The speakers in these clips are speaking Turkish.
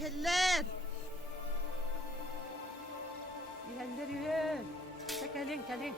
İheller. İheller yürü. Gelin gelin.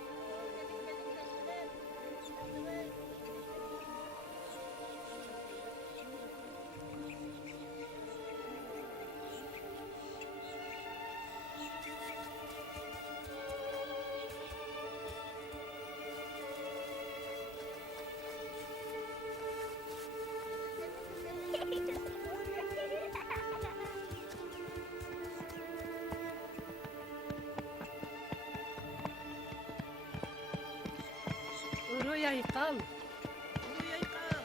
Uruy Aykal. Uruy Aykal.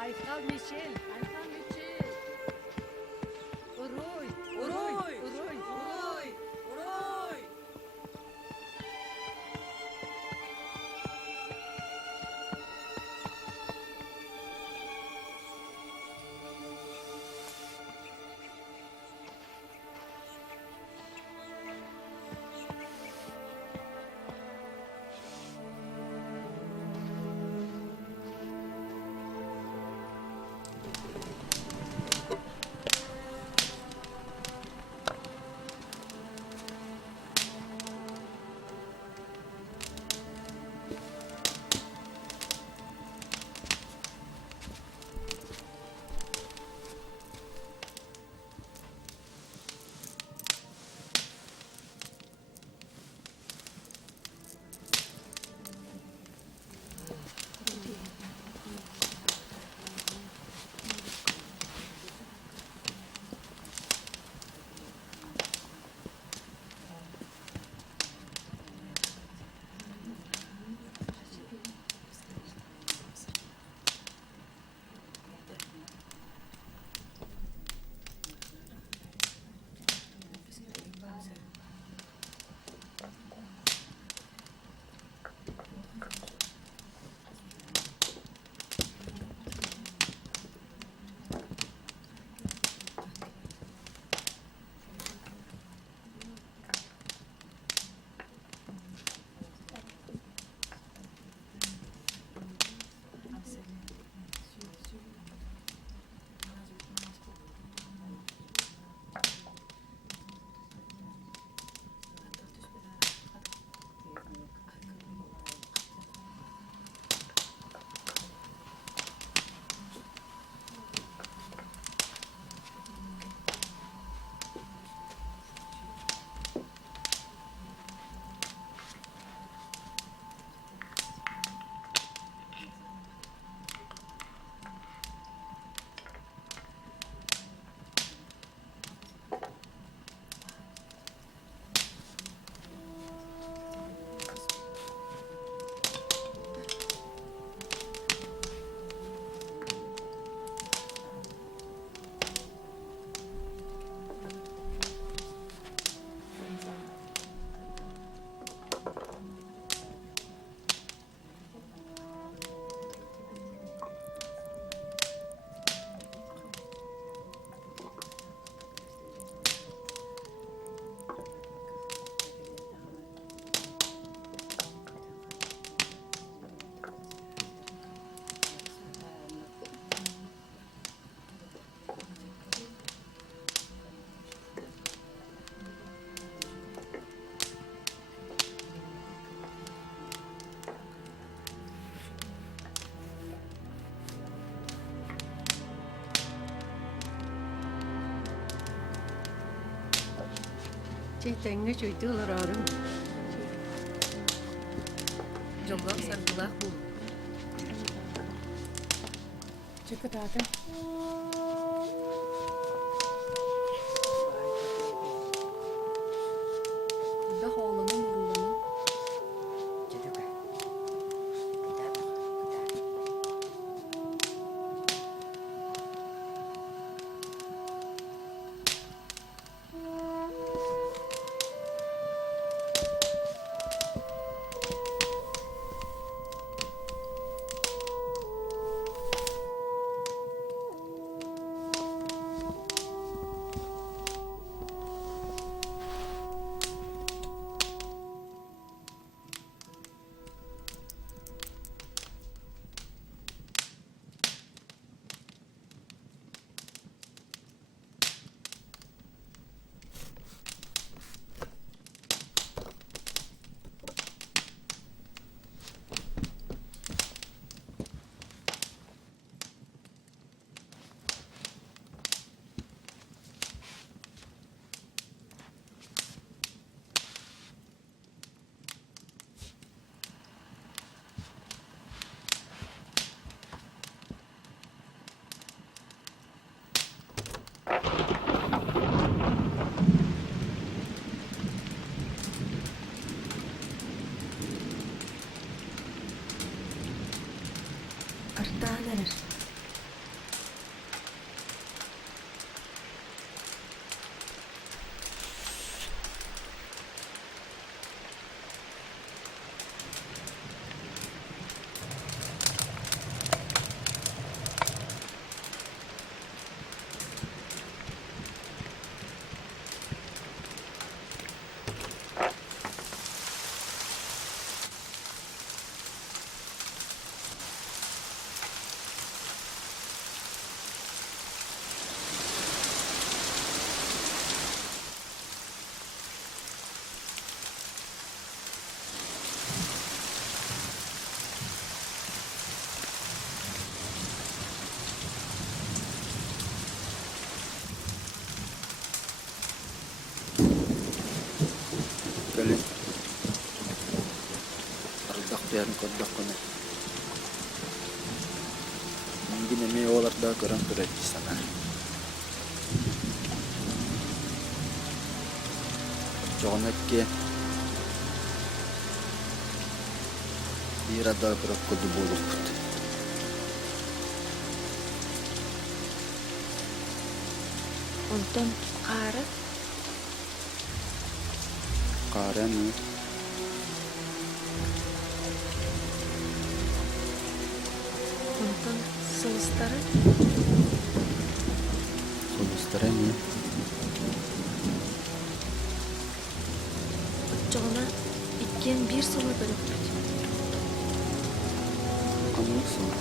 Aykal Michel. Aykal Michel. Uruy. Uruy. Uruy. Uruy. Uruy. Çeytenge çöydüler arım. Жоллар саргылах бул. Çıkı tahtın. Бunda хоолунун уруланын артаанарар. Kali. Ardak yan kodak ko na. Hindi na may olat da kurang turat di sana. Jonak ke. Ira da kurang ko dubuluk. Онтон қары Karen ni. онтон сылыстары Solisteren ni. отчоғына иккен бир сылы бөлөкпүт. Anlıksın.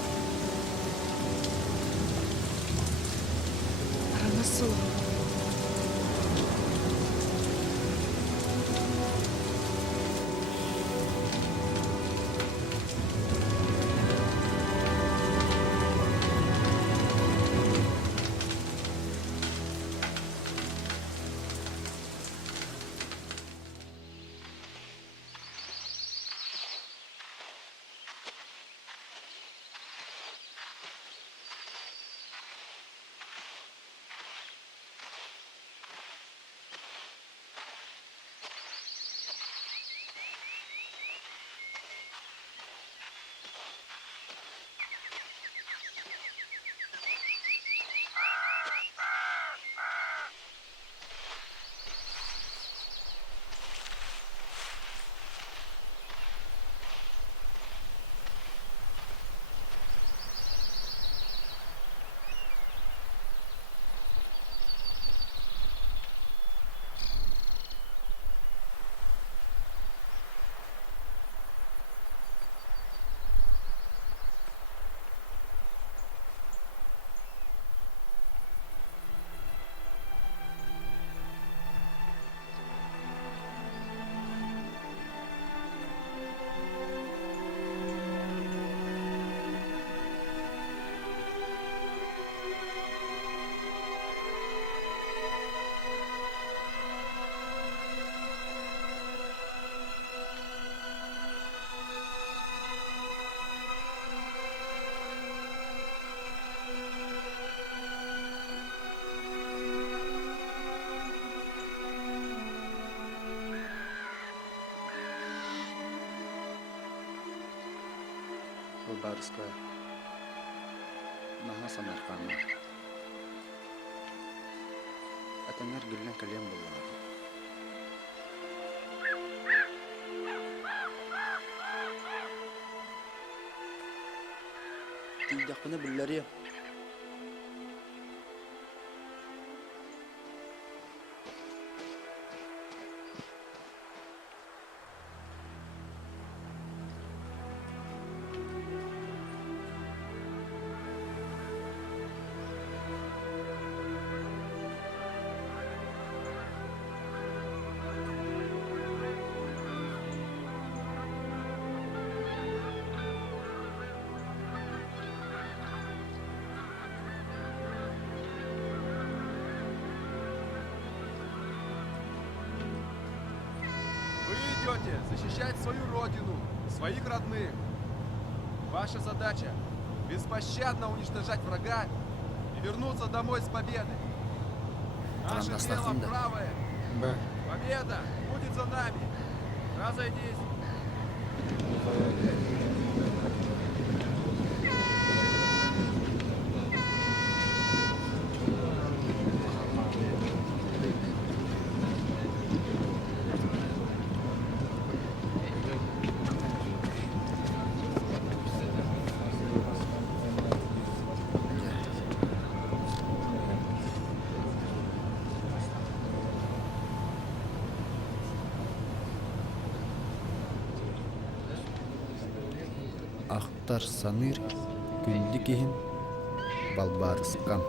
Араңа сылы. Балбарыска. Наха Самарқанна. Атанар гүллен калем буллар. Тиякны бүлләре. Вы идете защищать свою родину, своих родных. Ваша задача – беспощадно уничтожать врага и вернуться домой с победой. Наше дело Рандаслахында. правое. Б. Победа будет за нами. Разойдись. Ахтар Саныр күнді кеһин Балбарыскан.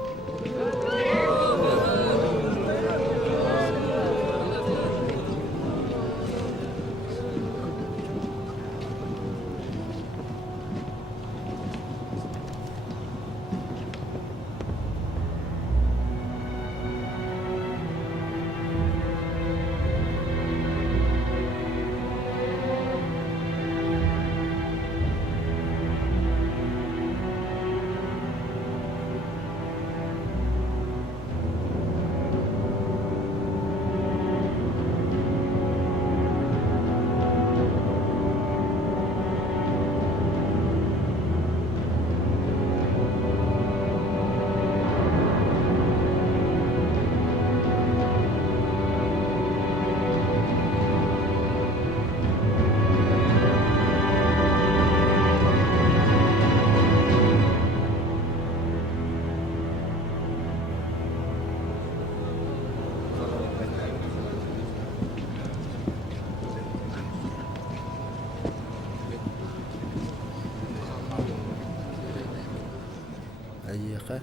Айықа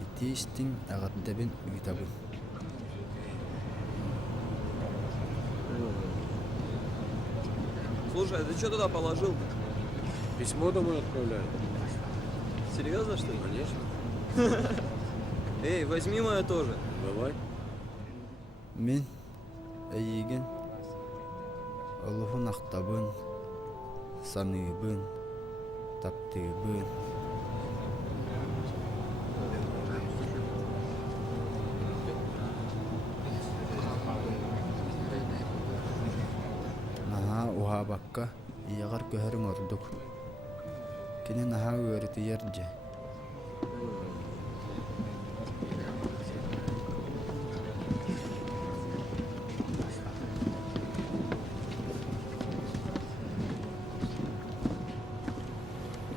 итистин ағаттабын уйтабын. Слушай, а ты что туда положил? Письмо домой отправляют. Серьезно, что ли? Конечно. Эй, возьми мое тоже. Давай. Мен әйеген олуһун ақтабын, саныбын, таптыбын. Наха ухабакка иягар көһөрүң ордук. Кини наха үөрүтү ерже.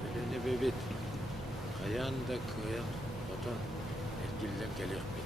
Elini bebet. Kayan da kıyak. Otan. Ergillen gelek bit.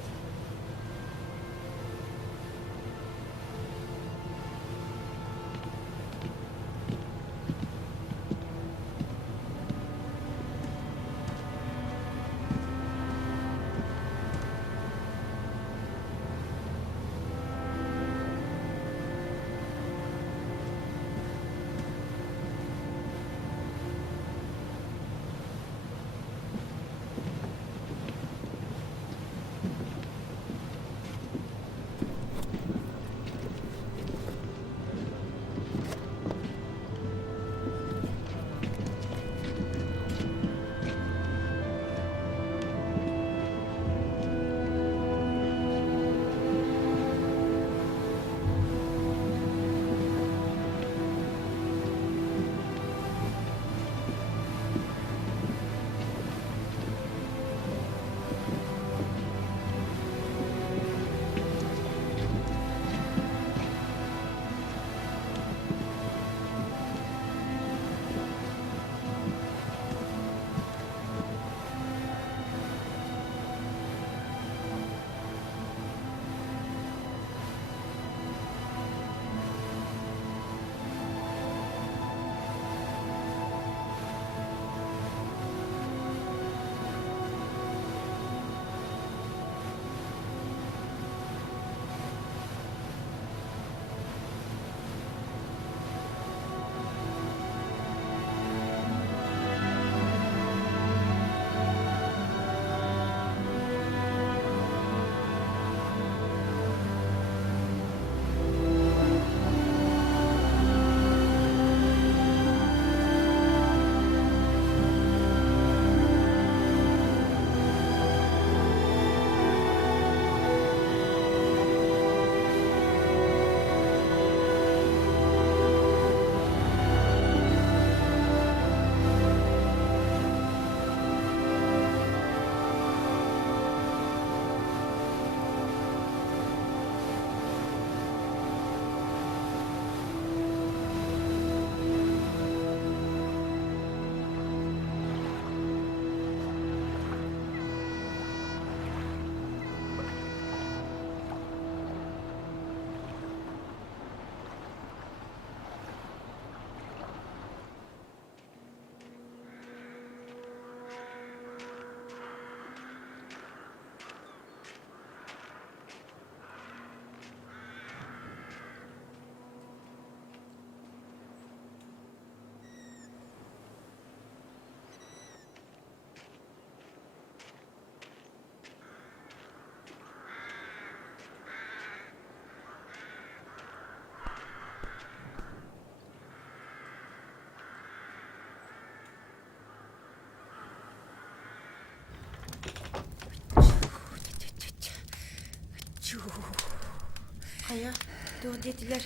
Қая, тур детилер.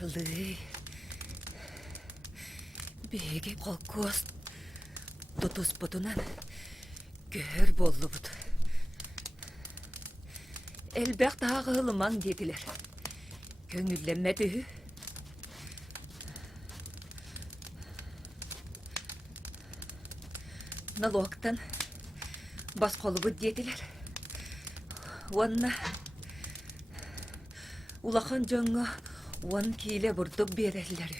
Лый. Беге колкоз. Тутус бутунан көр болду бут. Элбек тағы ылыман дедилер. Көңүлленмеді. Налогтан бас қолы бұд деділер. Онна улахан жаңа он кейле бұрдып берелер.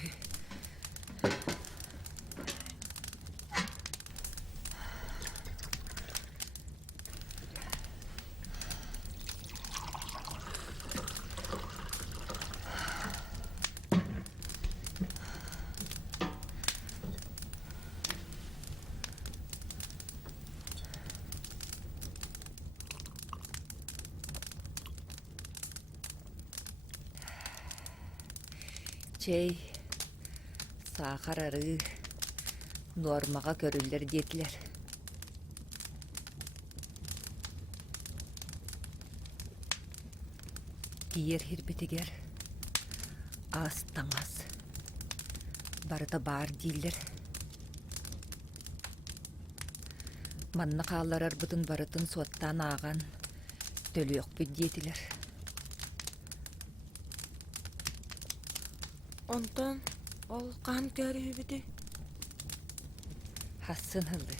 Чей, сақарары, нормаға көрілер детілер. Киер хирбетігер, аз таңаз, барыда бар дейлер. Манна қалар арбытын барытын суаттан аған, төлі өкпет детілер. Онтан ол қан көрі біді. Хасын хылды.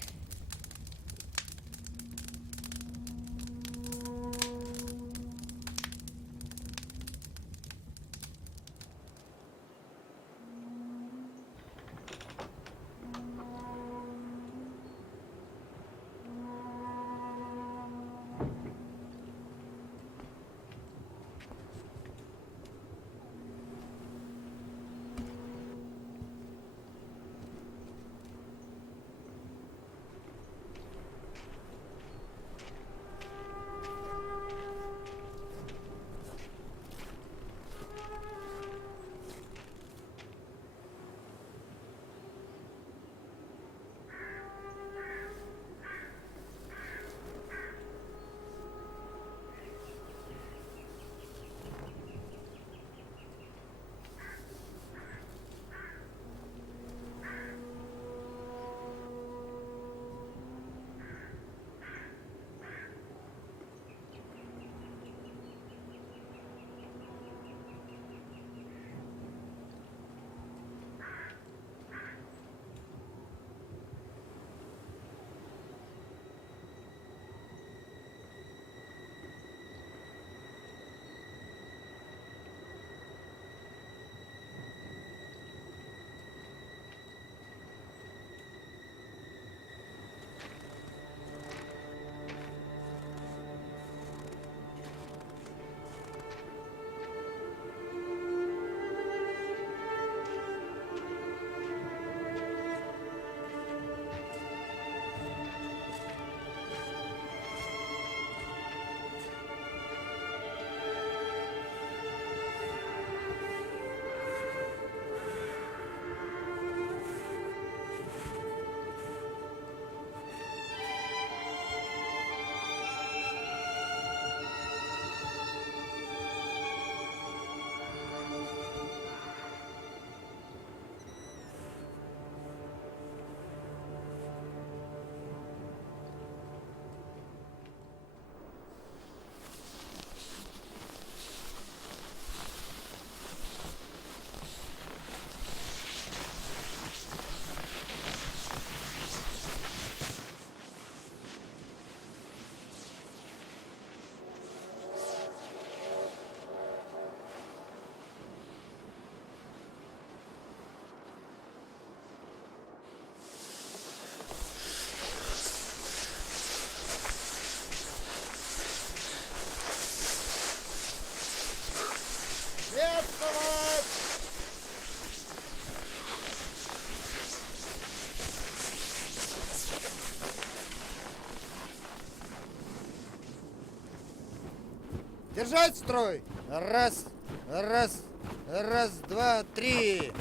Держать строй! Раз, раз, раз, два, три.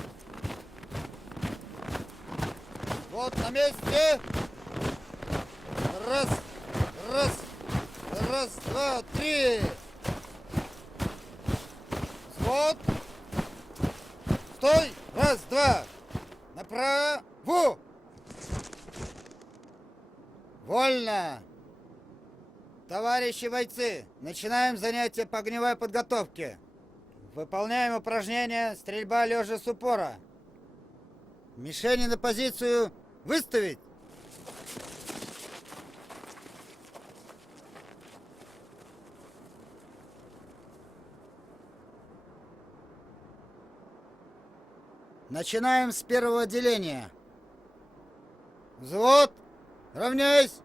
Вот на месте. Раз, раз, раз, два. два, три. Взвод. Стой. Раз, два. Направо. Вольно. Товарищи бойцы, начинаем занятие по огневой подготовке. Выполняем упражнение стрельба лежа с упора. Мишени на позицию выставить. Начинаем с первого отделения. Взвод, равняйсь.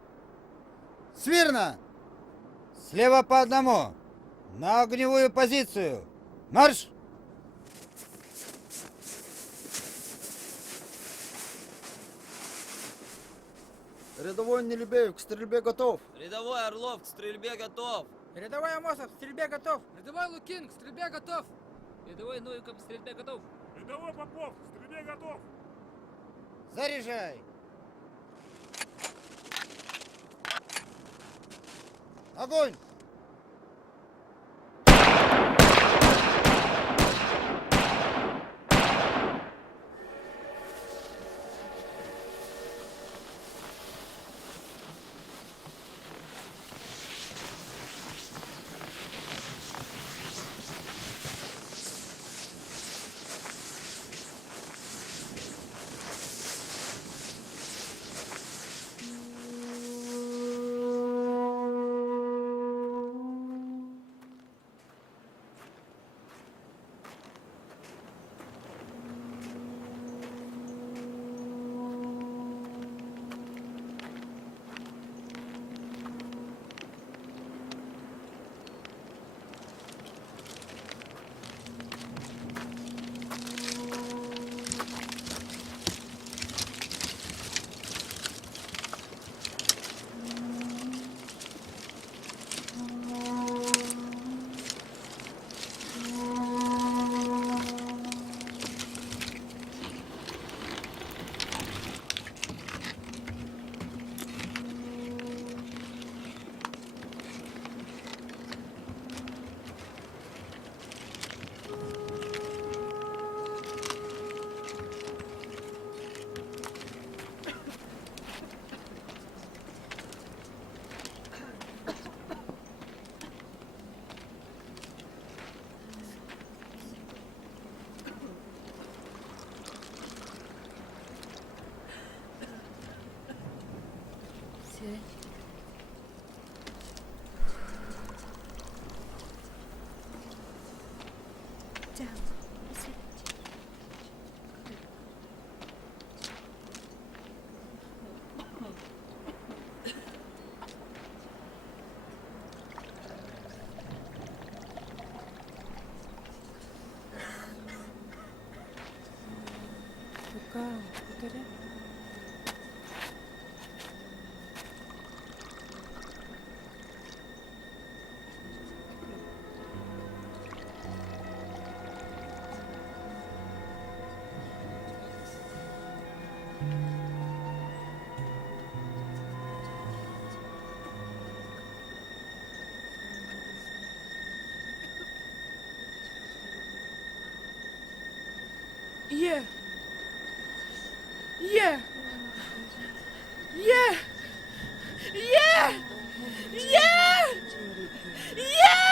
Смирно. Слева по одному. На огневую позицию. Марш! Рядовой Нелюбеев к стрельбе готов. Рядовой Орлов к стрельбе готов. Рядовой Амосов, к стрельбе готов. Рядовой Лукин, к стрельбе готов. Рядовой Новиков, к стрельбе готов. Рядовой Попов, к стрельбе готов. Заряжай. Огонь! Є! Є! Є! Є! Є! Є!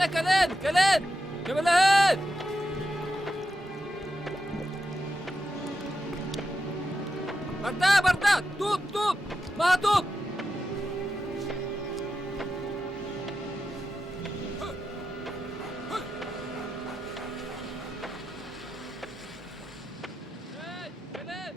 استنى كلان كمالات. بردا توب ما توب. كلان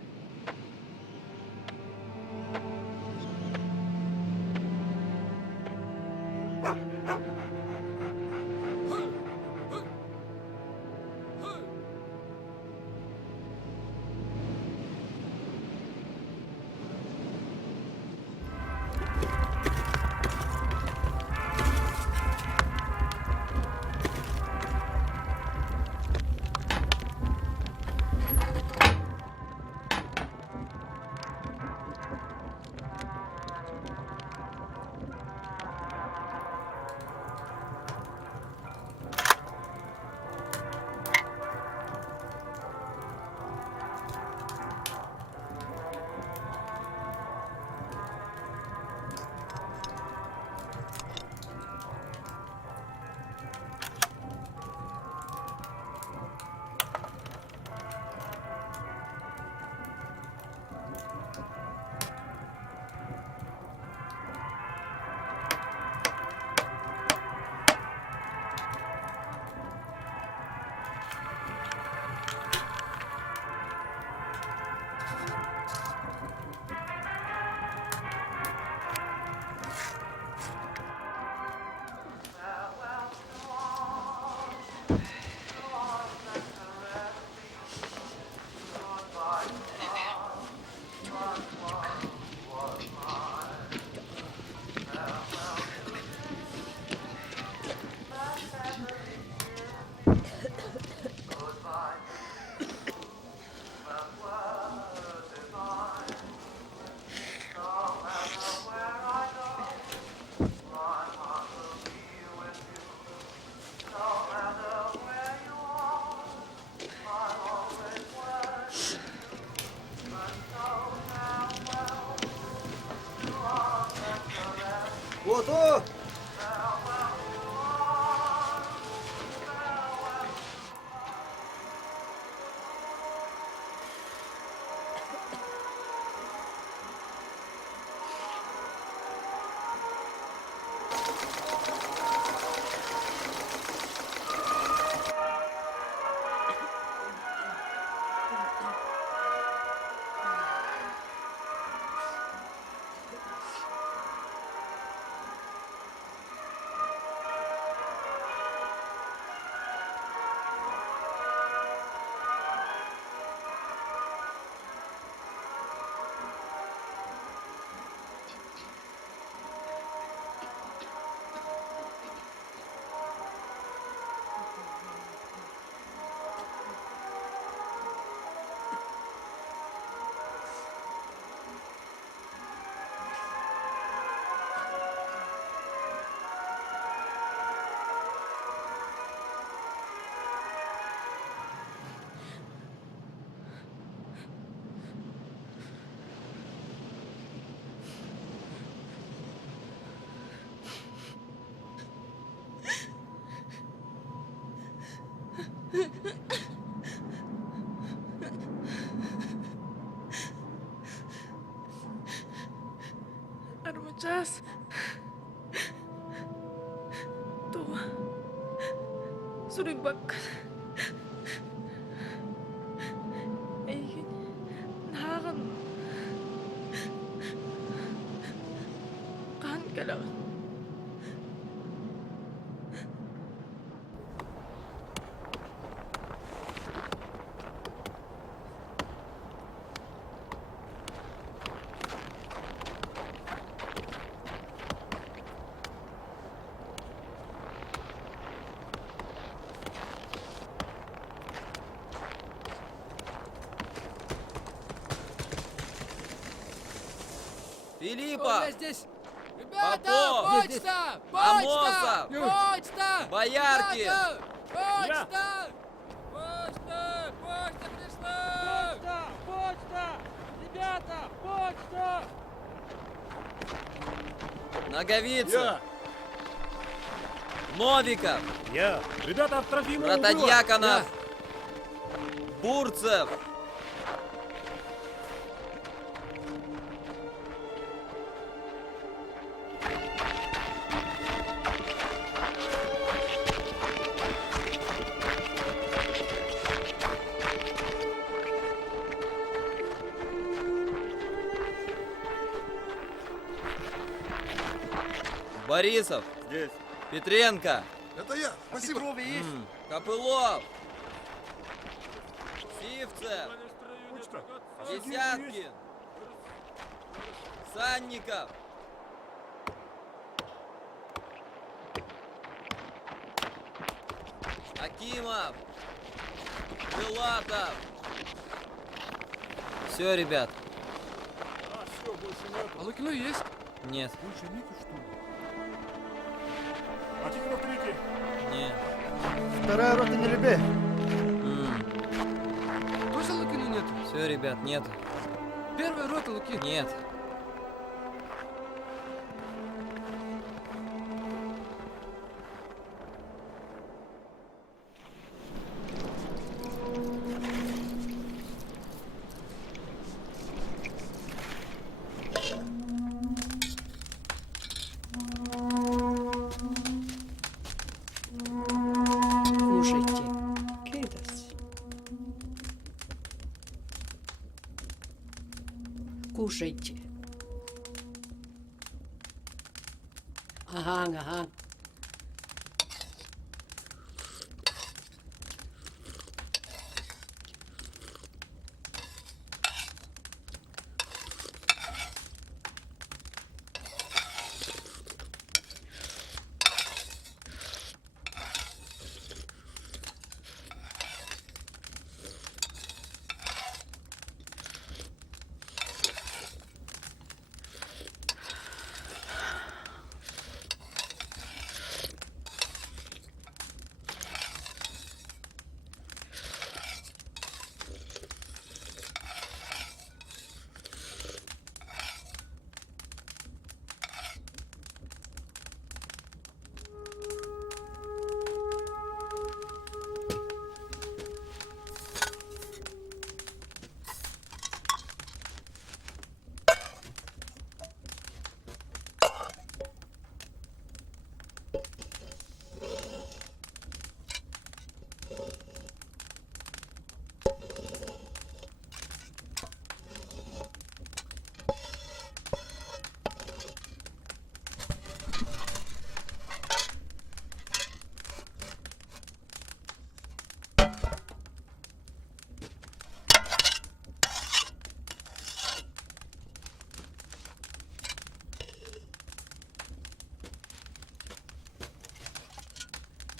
Вот, о! Armuchas. Tú. Suribak. Ay, nakakan. Kahan ka lang. Филиппа! Я здесь. Ребята, Попов! почта! Амосов! Почта! Боярки! Ребята, почта! Почта пришла! Почта! Ребята, почта! Наговица! Новиков. Я. Ребята, Трофимова убила. Протодьяконов. Бурцев. Борисов. Здесь. Петренко. Это я. Спасибо. Копылов. Сивцев. Почта. Десяткин. Санников. Акимов. Филатов. Все, ребят. А, все, больше нет. А Лукино есть? Нет. Больше нету, что ли? А Тихонов третий. Нет. Вторая рота не любе. Тоже Лукино нет? Все, ребят, нет. Первая рота Луки. Нет. Кушайте. Kiitos. Кушайте. Ага, ага.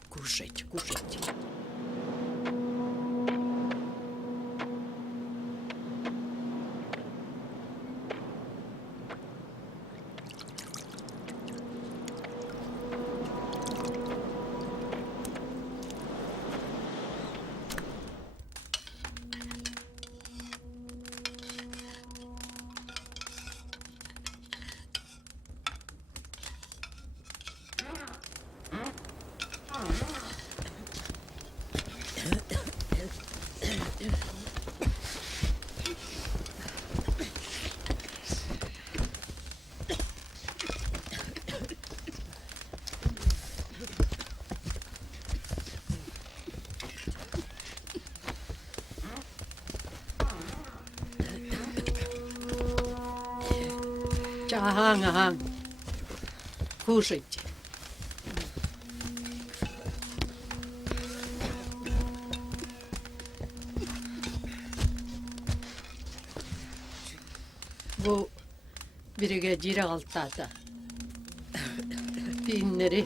Кушайте, кушайте. Ага. Кушайте. Bu brigadier Altada. Binleri.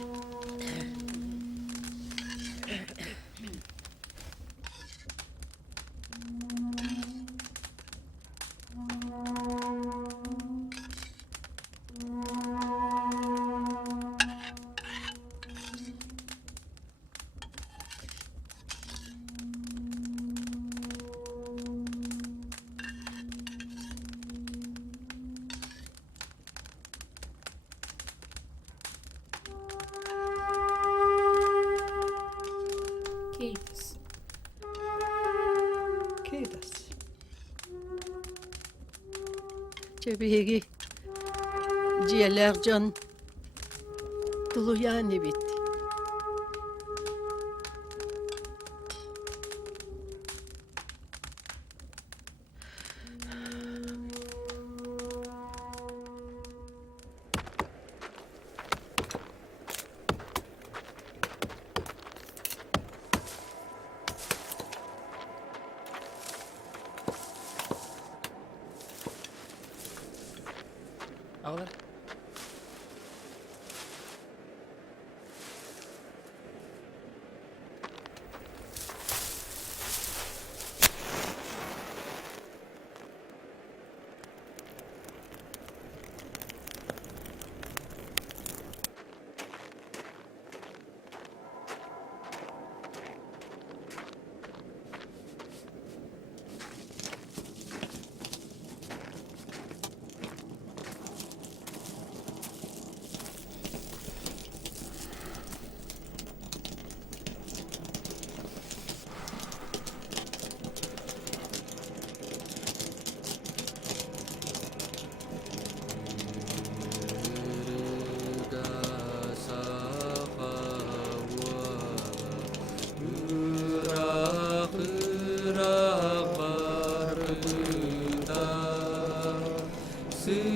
Kiitos. Kiitos. Cebihi ciğerlercan dolu yani bitti. Ağlar.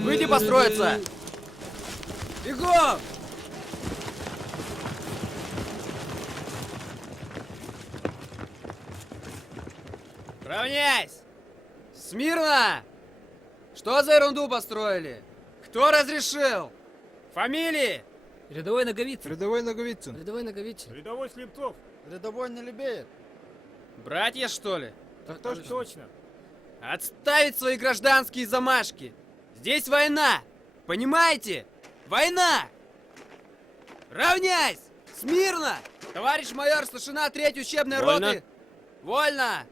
Выйди построиться! Бегом! Равняйсь! Смирно! Что за ерунду построили? Кто разрешил? Фамилии? Рядовой Наговицын. Рядовой Наговицын. Рядовой Наговицын. Рядовой Слепцов. Рядовой Нелюбеев. Братья, что ли? Так точно. Отставить свои гражданские замашки! Здесь война! Понимаете? Война! Равняйсь! Смирно! Товарищ майор, старшина 3-й учебной Вольно. роты! Вольно!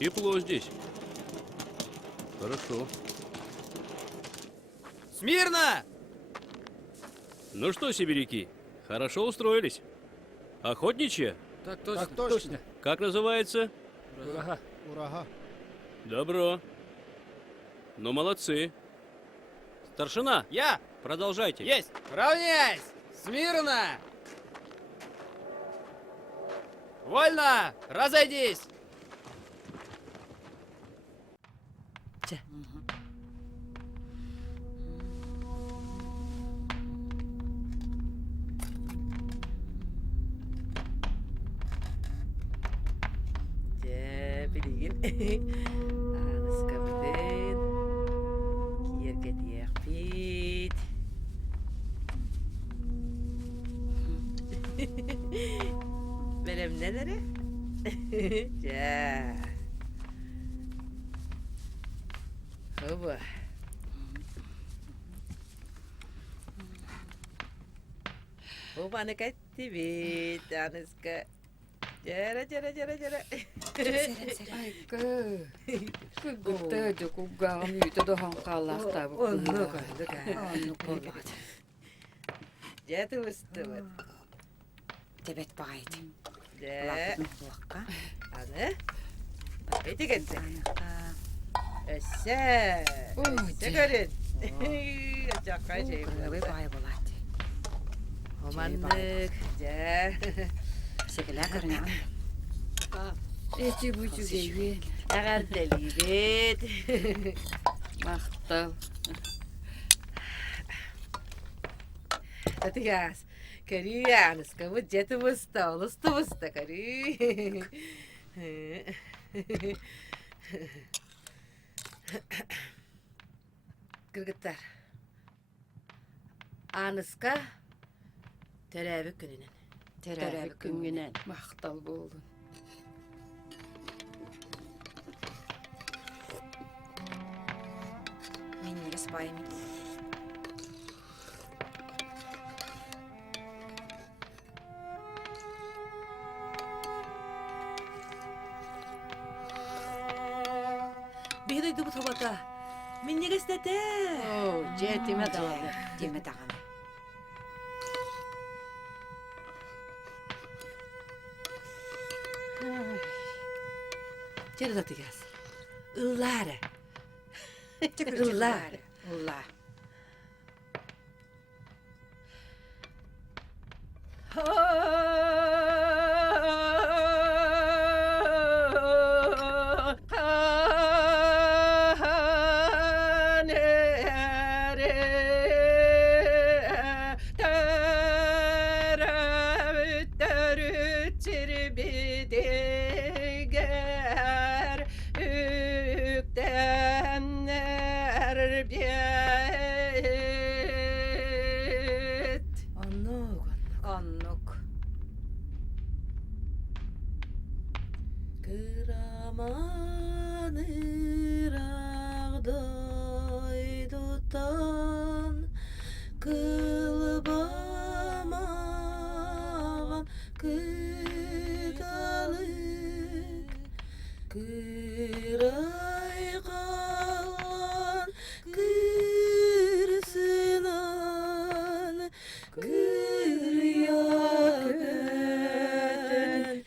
Тепло здесь. Хорошо. Смирно! Ну что, сибиряки, хорошо устроились? Охотничье? Так точно. Так точно. Как называется? Ага. Урага. Добро. Ну, молодцы. Старшина, Я! продолжайте. Есть! Равняйсь! Смирно! Вольно! Разойдись! Bilgin. Ağız kapatın. Yerget yakpit. Benim nelere? Ya. Hoba. Hoba ne kaçtı bit. Anıska. Jara. 그때도 국감이 또 한칼락다고 Jatuh ustad. Tebet pahit. Ja. Luokka. Anne. Eti gitti. Össä. Össä görün. Çok şey. Kırığı baybolat. Omanlık. Ja. Sekele kırına. Eti buçu geyi. Agar delibet. Maqtal. Tatigas. Kariyanis kamu jatuh usta kari. Kırgıtlar. Anıska Terevik gününün. Terevik güngünen. Mahtal boldun. Минниге спайми. Bir duydu bu tabata. Minniga istete. Oo, jetime dağıldı. Деме таганы. Çere da tigas. Illara. Чекрчилар. Illara. Улла. Annok. Оннук. Kıramanırağday tutan kılbamağın kıtalık kıray kalan kırsınan kıryaken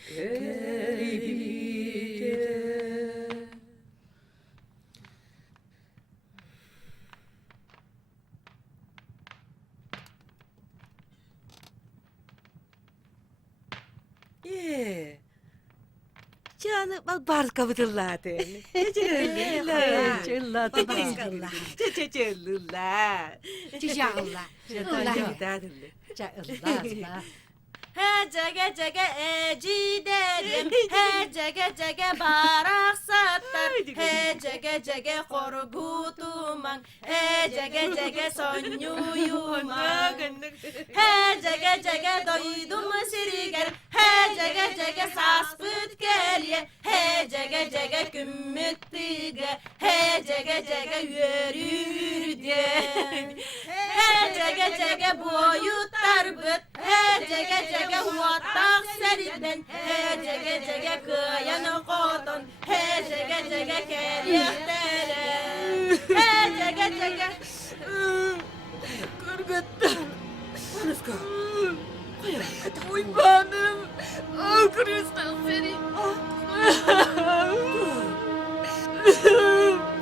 keribide. Canım bak barka bıdırladı. Çeçelliler. Çeçelliler. Чижагылла. Çağırlar. Hecege cege eciderim, hecege cege barak sattar, hecege cege korkutuman, hecege cege sonyuyuman, hecege cege doydum sirigerim, hecege cege saspıt gelye, hecege cege kümmüttige, hecege cege yürüdye, hecege cege boyutlar büt, hecege cege huatak seriden, hecege cege kıyanı kodun, hecege cege keriyektere, hecege cege kırgıttım. Anıska. Oy benim. Oh Kristal seni.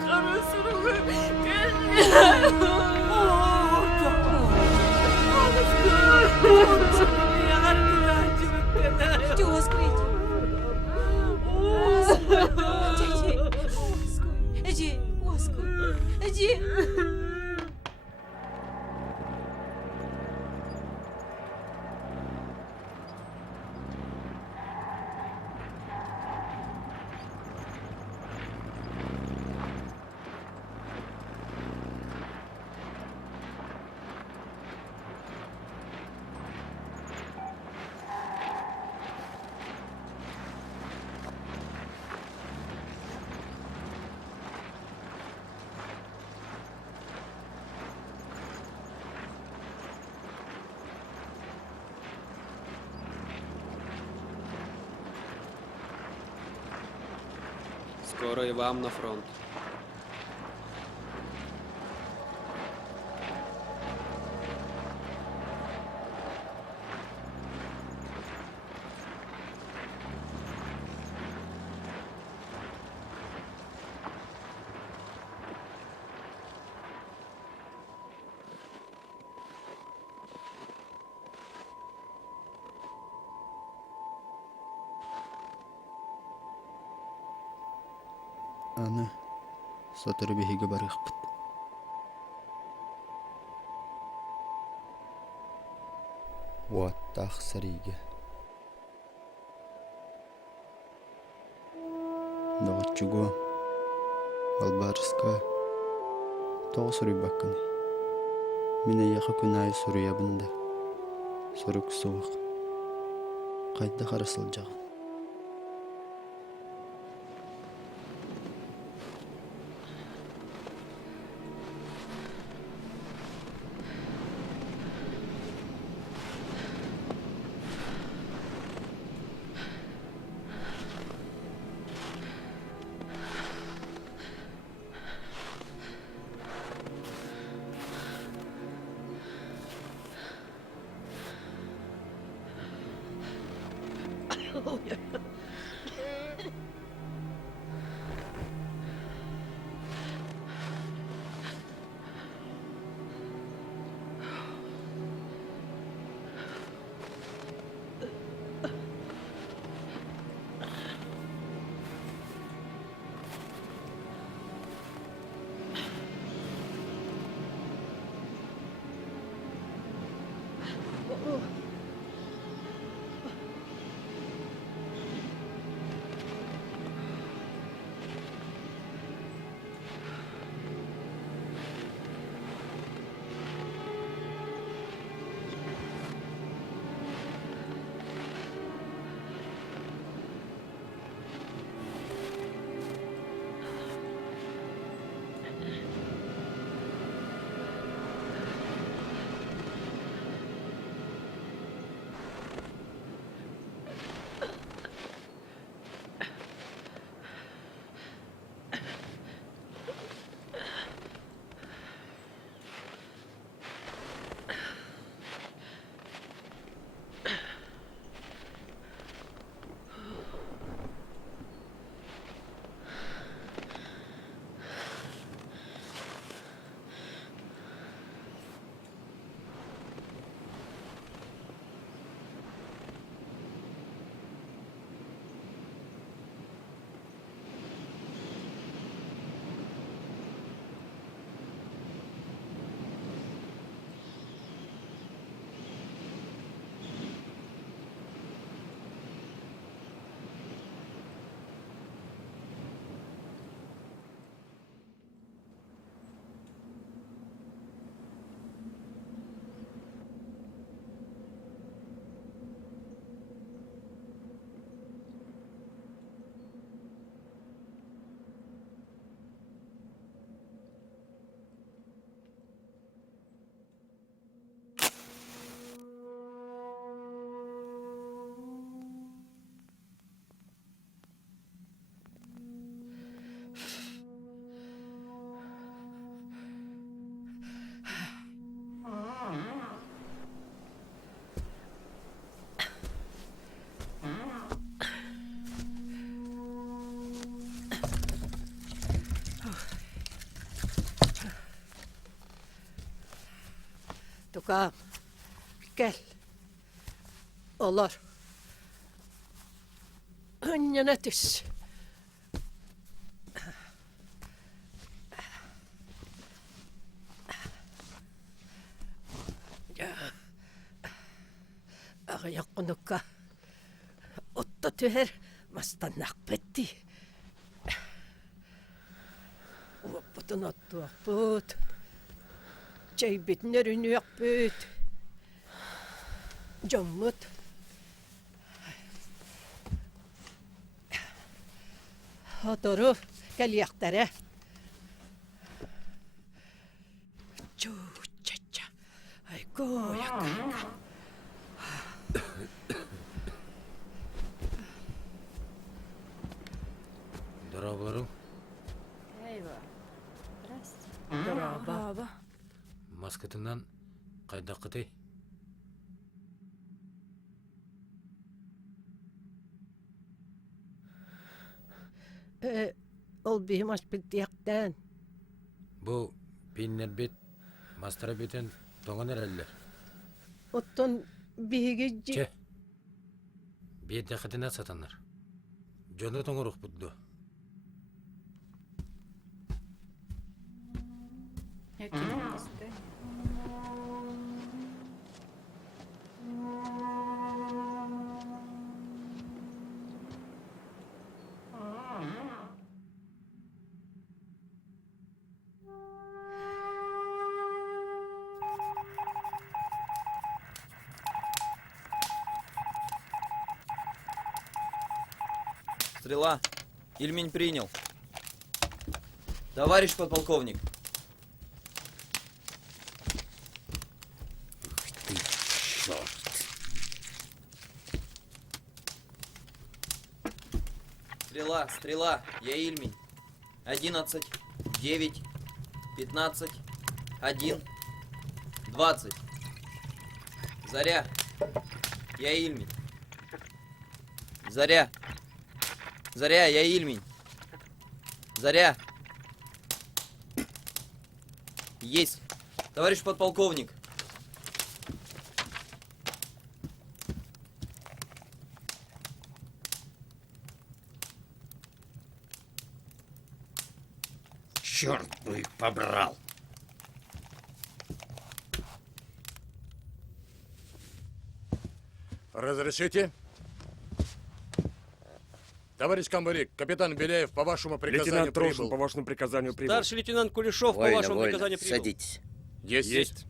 Karısını gel. Скоро и вам на фронт. Аны сатыры биһиге барыахпыт. Уаттаах сариге. Дагычуго Албарска тоғы сурый бакканы. Мine яха күнай суруябында. Сөрөк суық. Қайда қарасылжаған. Tukam. Gel. Olur. Önüne düş. Ağayakunukka. Otta tüher. Mastannak betti. Uoputun ottua puut. Ceybit nörünüyak büyt. Jommut. Otoru gel yaktara. Çuçaça. Ay goya kanka. Дорогору, Eyvah. Здрасте. Баба. маскатынан қайда қытай? Ol bir maç bittiğinden. Bu pinler bit, mastara biten toğun erəller. Ottun bir Çe, bir de қытына satanlar. Жonu тоңырық бұдды. Стрела. Ильмень принял. Товарищ подполковник. Ты черт. Стрела, стрела. Я Ильмень. 11, 9, 15, 1, 20. Заря. Я Ильмень. Заря. Заря, я Ильмень. Заря. Есть. Товарищ подполковник. Черт бы их побрал. Разрешите? Товарищ комбриг, капитан Беляев по вашему приказанию Лейтенант Трошин прибыл. по вашему приказанию прибыл. Старший лейтенант Кулешов по вашему приказанию прибыл. Садитесь. Есть.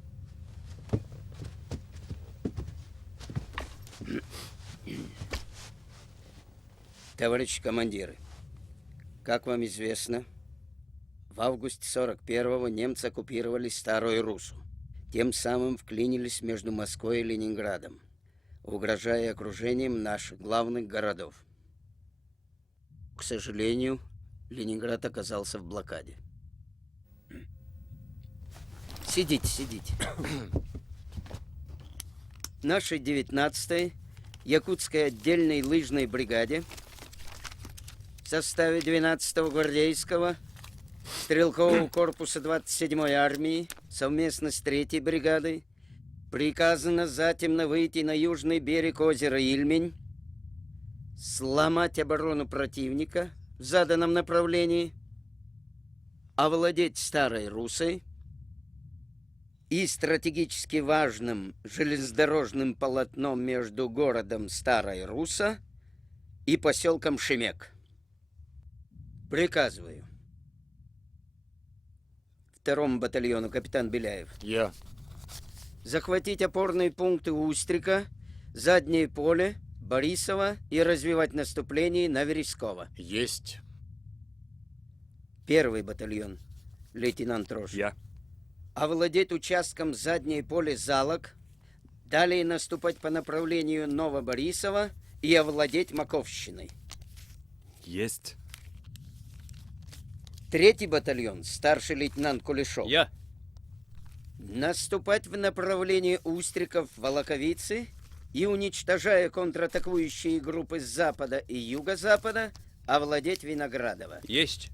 Товарищи командиры, как вам известно, в августе 41-го немцы оккупировали Старую Руссу. Тем самым вклинились между Москвой и Ленинградом, угрожая окружением наших главных городов. К сожалению, Ленинград оказался в блокаде. Сидите, сидите. Нашей 19-й Якутской отдельной лыжной бригаде в составе 12-го гвардейского стрелкового корпуса 27-й армии совместно с 3-й бригадой приказано затемно выйти на южный берег озера Ильмень, сломать оборону противника в заданном направлении, овладеть Старой Руссой и стратегически важным железнодорожным полотном между городом Старая Русса и поселком Шемек. Приказываю. 2-му батальону капитан Беляев. Я. Захватить опорные пункты Устрика, Заднее поле, Борисова и развивать наступление на Верескова. Есть. 1-й батальон, лейтенант Трошин. Я. Овладеть участком Заднее поле Залог, далее наступать по направлению Новоборисова и овладеть Маковщиной. Есть. 3-й батальон, старший лейтенант Кулешов. Я. Наступать в направлении Устриков, Волоковицы и, уничтожая контратакующие группы с запада и юго-запада, овладеть Виноградово. Есть.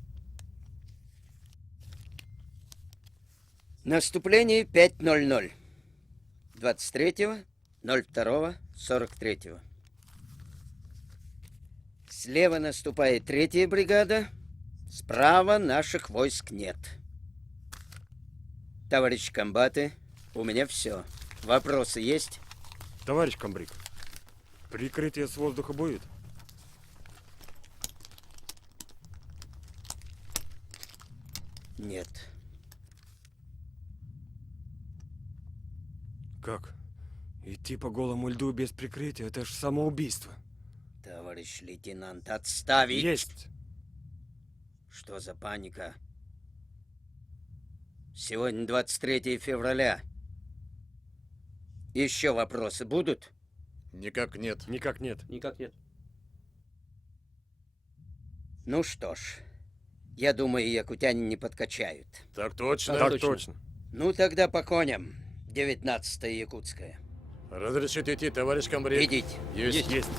Наступление 5:00. 23.02.43. Слева наступает 3-я бригада, справа наших войск нет. Товарищи комбаты, у меня все. Вопросы есть? Товарищ комбриг, прикрытие с воздуха будет? Нет. Как? Идти по голому льду без прикрытия — это ж самоубийство. Товарищ лейтенант, отставить! Есть! Что за паника? Сегодня 23 февраля. Еще вопросы будут? Никак нет. Никак нет. Никак нет. Ну что ж, я думаю, якутяне не подкачают. Так точно. Так точно. Ну тогда по коням. 19-я якутская. Разрешите идти, товарищ комбриг? Идите. Есть. Есть.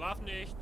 Schlaf nicht.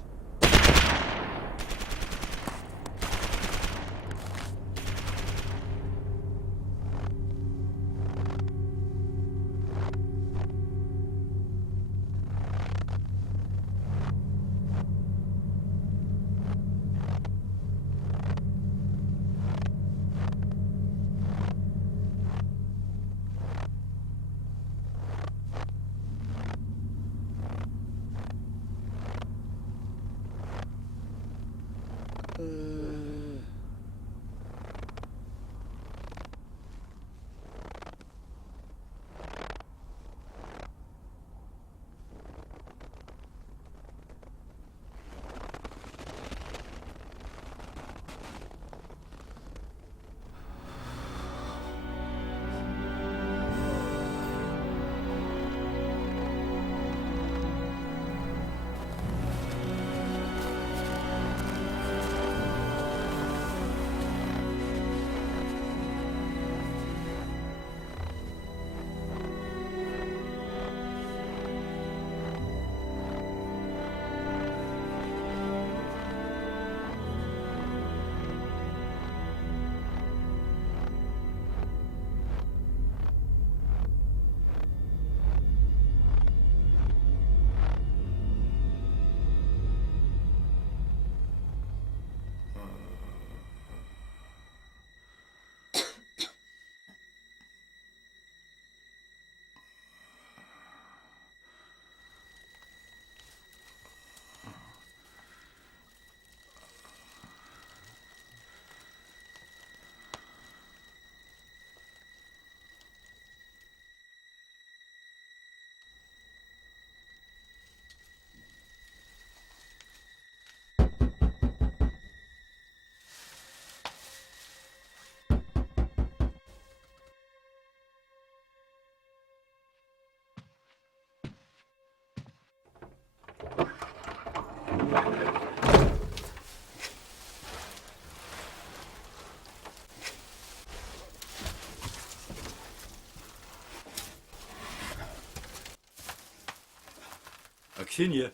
Аксинья.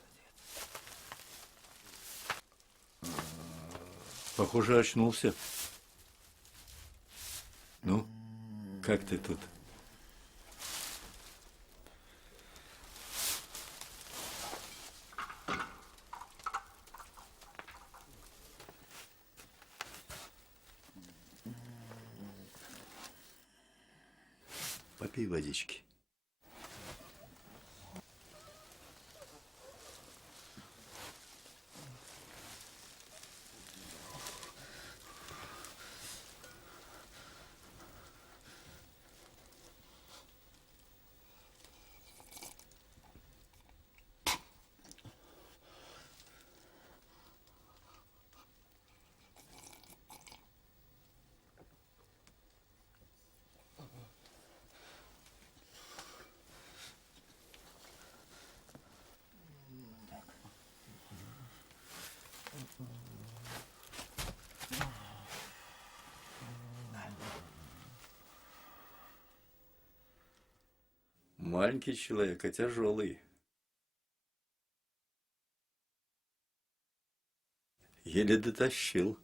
Похоже, очнулся. Ну, как ты тут? Попей водички. Маленький человек, а тяжелый. Еле дотащил.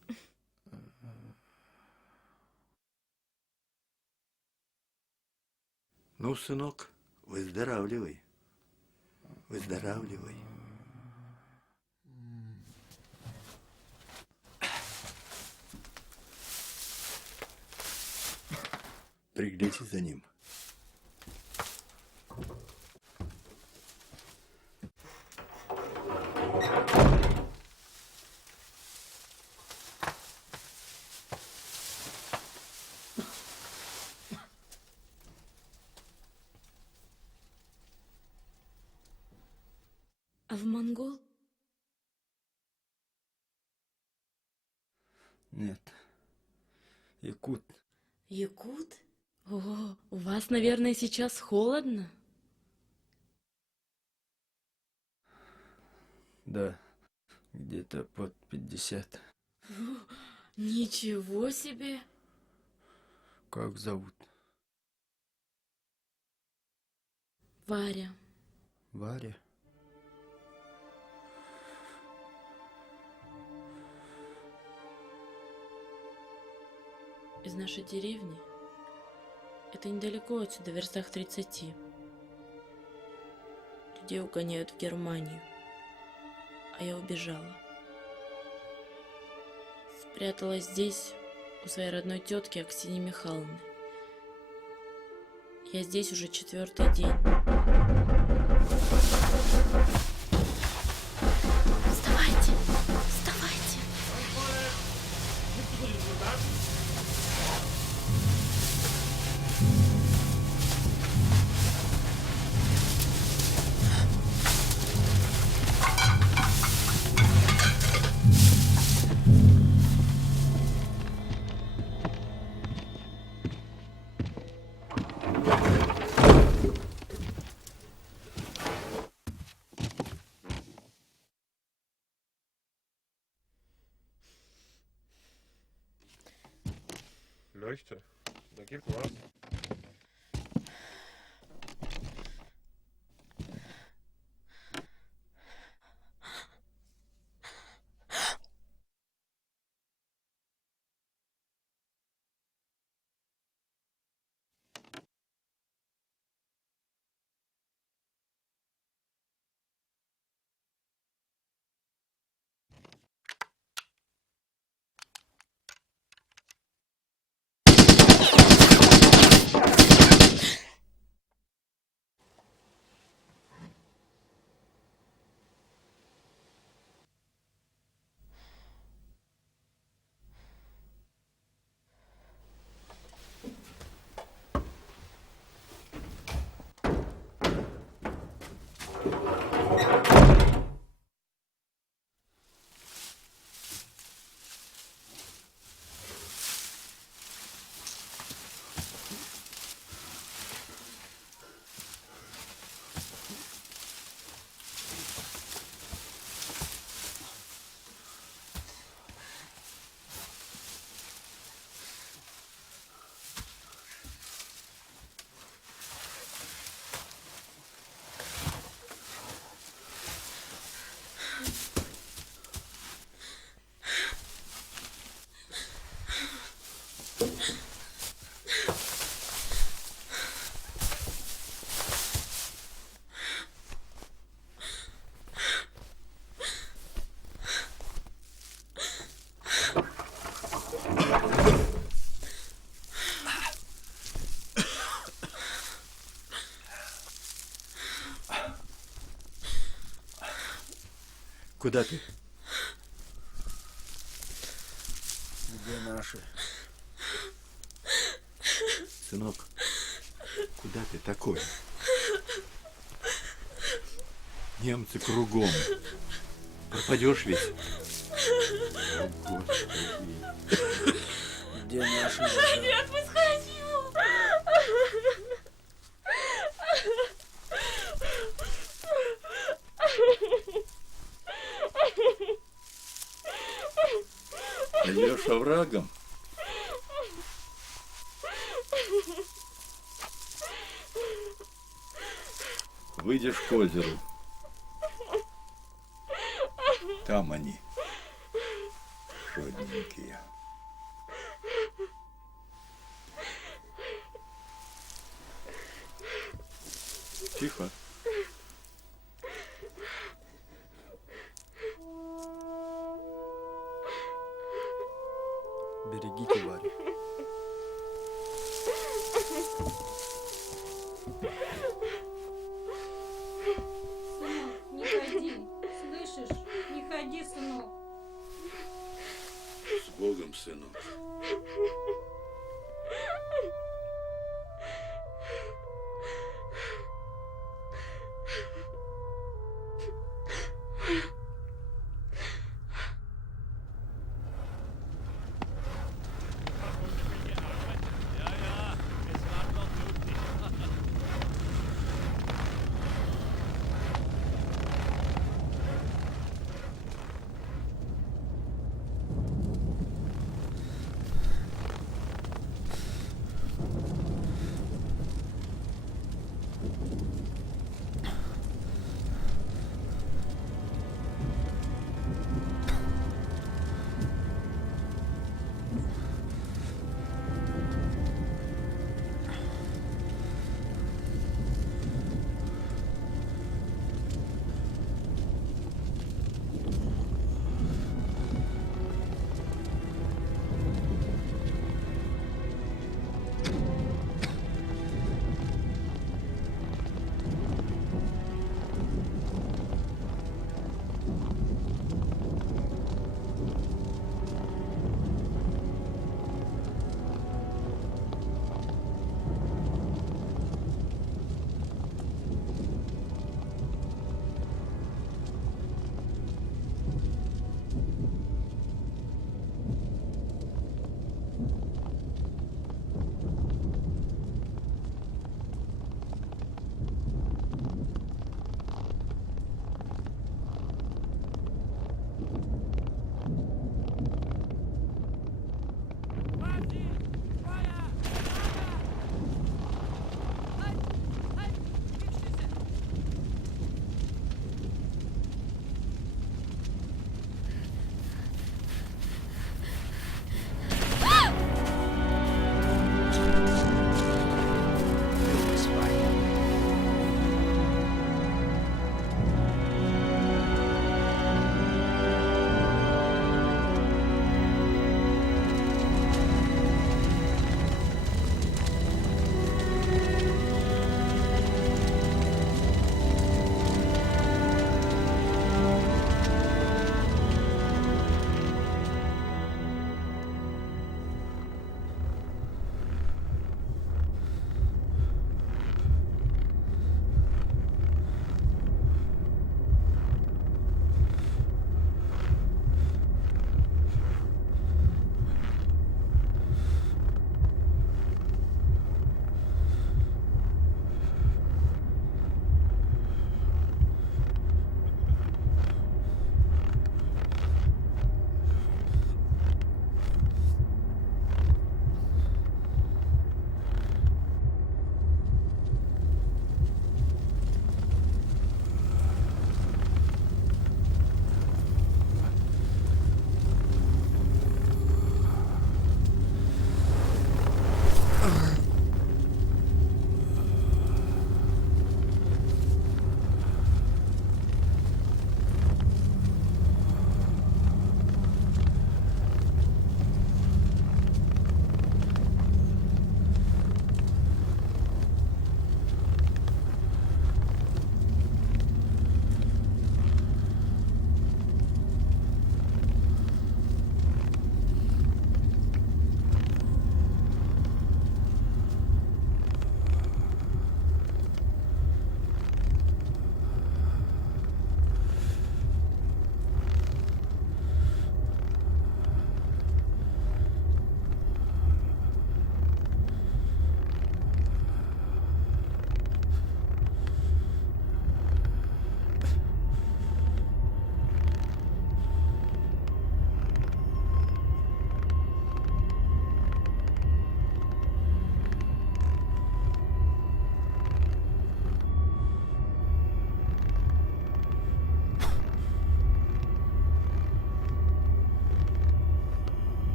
Ну, сынок, выздоравливай. Выздоравливай. Пригляди за ним. А в монгол? Нет. Якут. Якут? О, у вас, наверное, сейчас холодно? Да, где-то под 50. Ничего себе! Как зовут? Варя. Варя? из нашей деревни. Это недалеко отсюда, в верстах 30. Людей угоняют в Германию, а я убежала. Спряталась здесь, у своей родной тетки Аксиньи Михайловны. Я здесь уже 4-й день. Вставайте! Вставайте! Leuchte. Da gibt was. Куда ты? Где наши? Сынок, куда ты такой? Немцы кругом. Пропадешь ведь? О, Господи. Где наши? Не отпускайте его! Пойдешь оврагом? Выйдешь к озеру. Там они, родненькие. Тихо. Берегите Варю. Не ходи, слышишь? Не ходи, сынок. С Богом, сынок.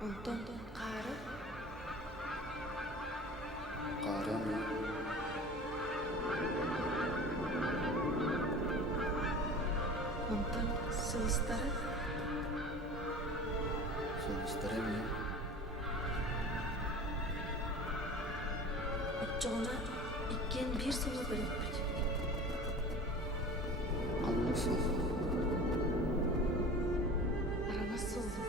Онтон қары. Қарын. Онтон сылыстары. Соғыстары мен. Отчоғына иккен бір соңы біліппіт. Аллысың. Араңа солы.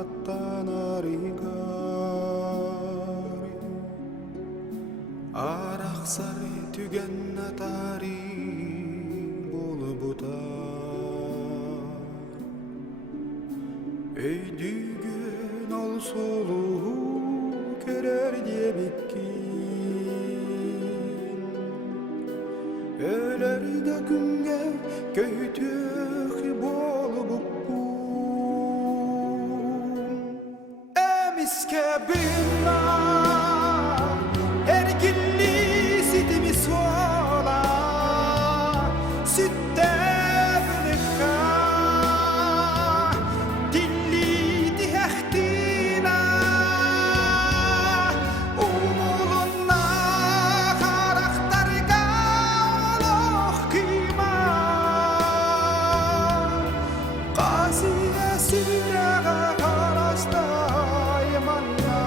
аттанарыгар арақсар түген атары болбутар өйдүгөн ал солуу көрөр дебиккин өлөр да күнгө көйтөк болбуппун эмиске бына эркинли ситими сола сүттө бөлөкка дилли дихтина умулунна характарга олох кыйма казия сүрага карастай манна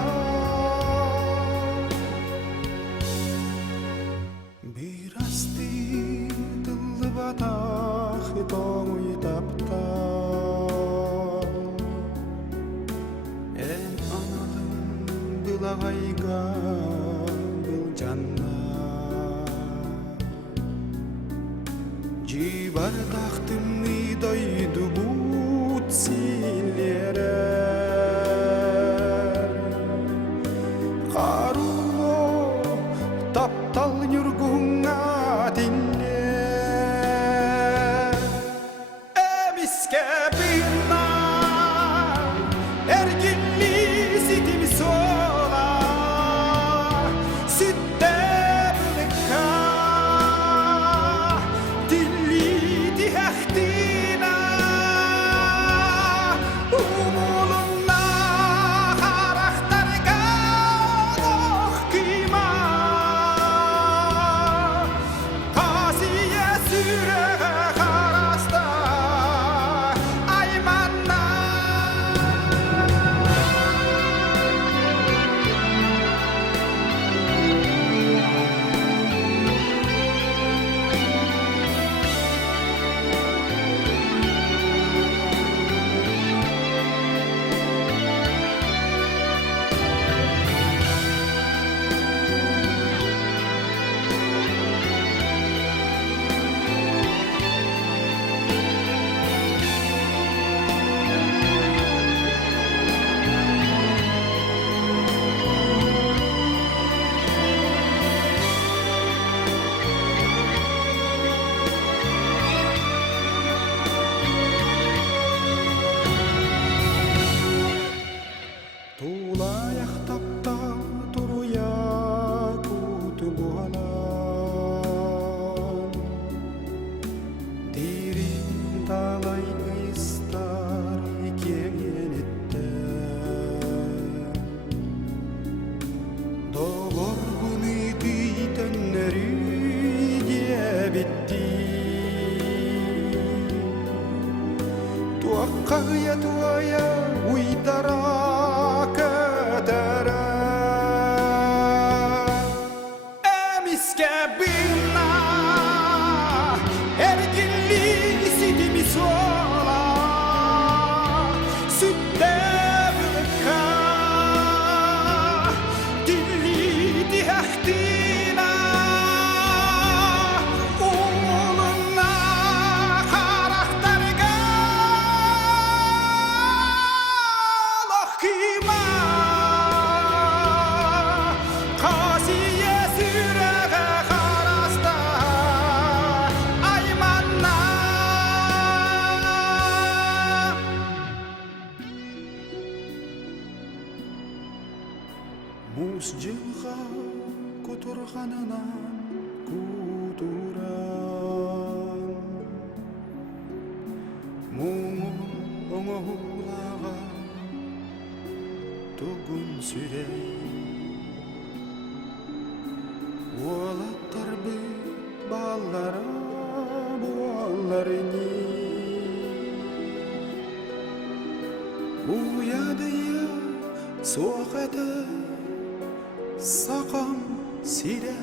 бир асты тылды батах тоңуй таптал эн аналым былагайга был жанна жибар тахтымны дойду бут силere каруло таптал юргуңа тинне эмиске бирна эркинли ситим сола сүттө бөлөкка дилли дихтина умулунна характарга олох кыйма казия сүрөгө караста айманна Тулаяк тапта туруя куту буалан Дирин талай ыйстар кеңенетте Доборгуны тыйтеннери дебитти Туаккая туая уйдара көтөрө эмиске бина эркинли ситими сола сүттө бөлөкка дилли дихтина умулунна характарга олох кыйма казия сүрөгө караста айманна муз жылга которганынан кутуран муңу оңоулага тугун сүрей Уолаттарбы баллара буалларыни Уядыя суақаты сақам сире